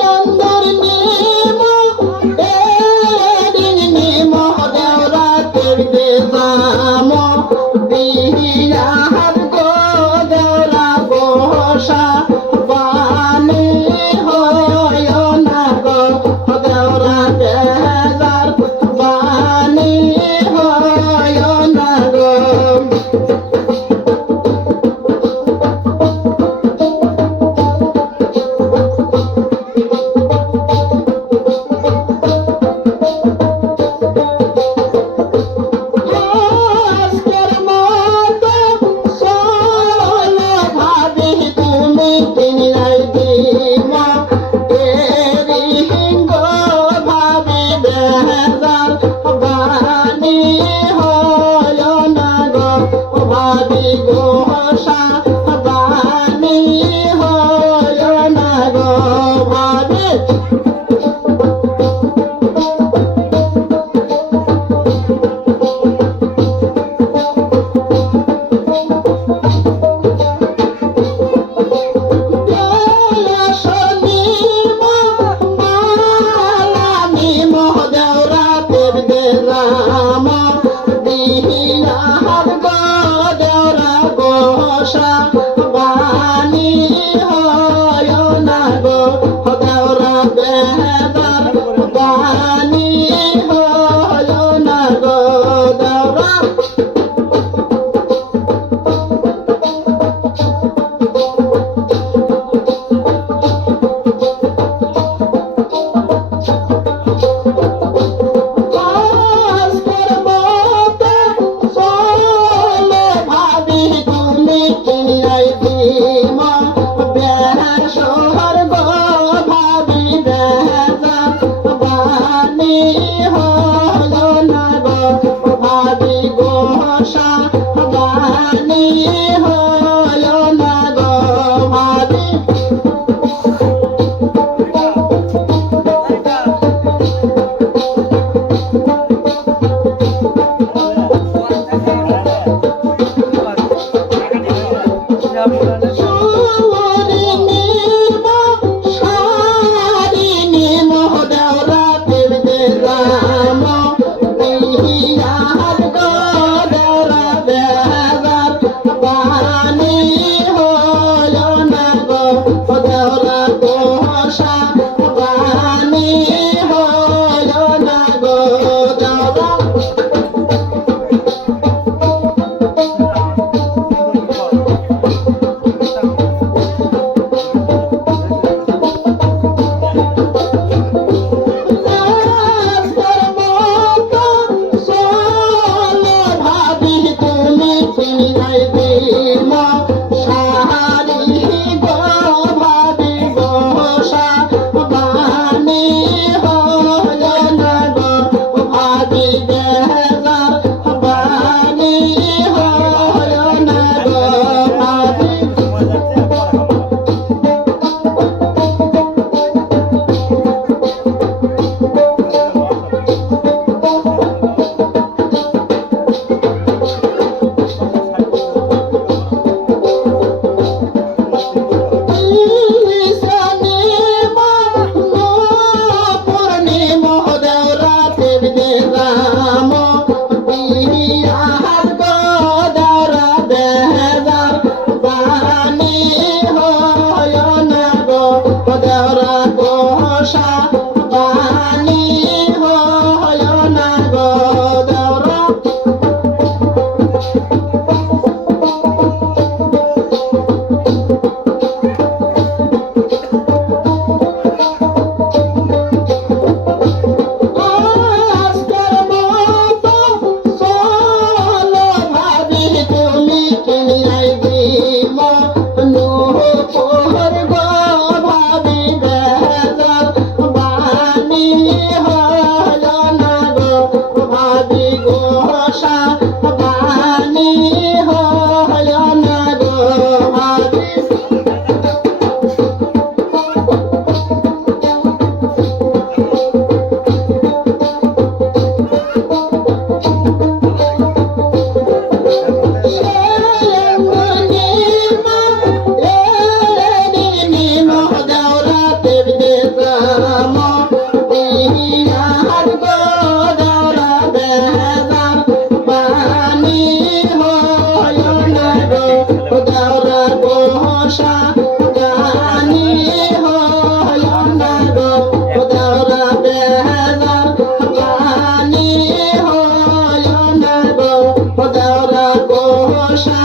সুন্দর নিম এদিন নিম দেওরা করবে দাম বিহার গো দেওরা বসা বাণী হয় না গো দেওরা বেজার বাণী হয় না গো আজকের মতো চলো ভাবি তুমি কিনাই দিমা এরি হিঙ্গ ভাবি বেজার বাণী হয় না গো ভাবি গোসা বাণী হয় না গো ভাবি বাণী হয় না গো দেওরা বেদার বাণী হয় না গো দেওরা আজকের মতো চলো ভাবি তুমি কিনাই দিমা বেহার শহর গো ভাবি বেজার বাণী হলো না গো ভাবি গোসা বাণী হলো না গো ভাবি দেওরা গোসা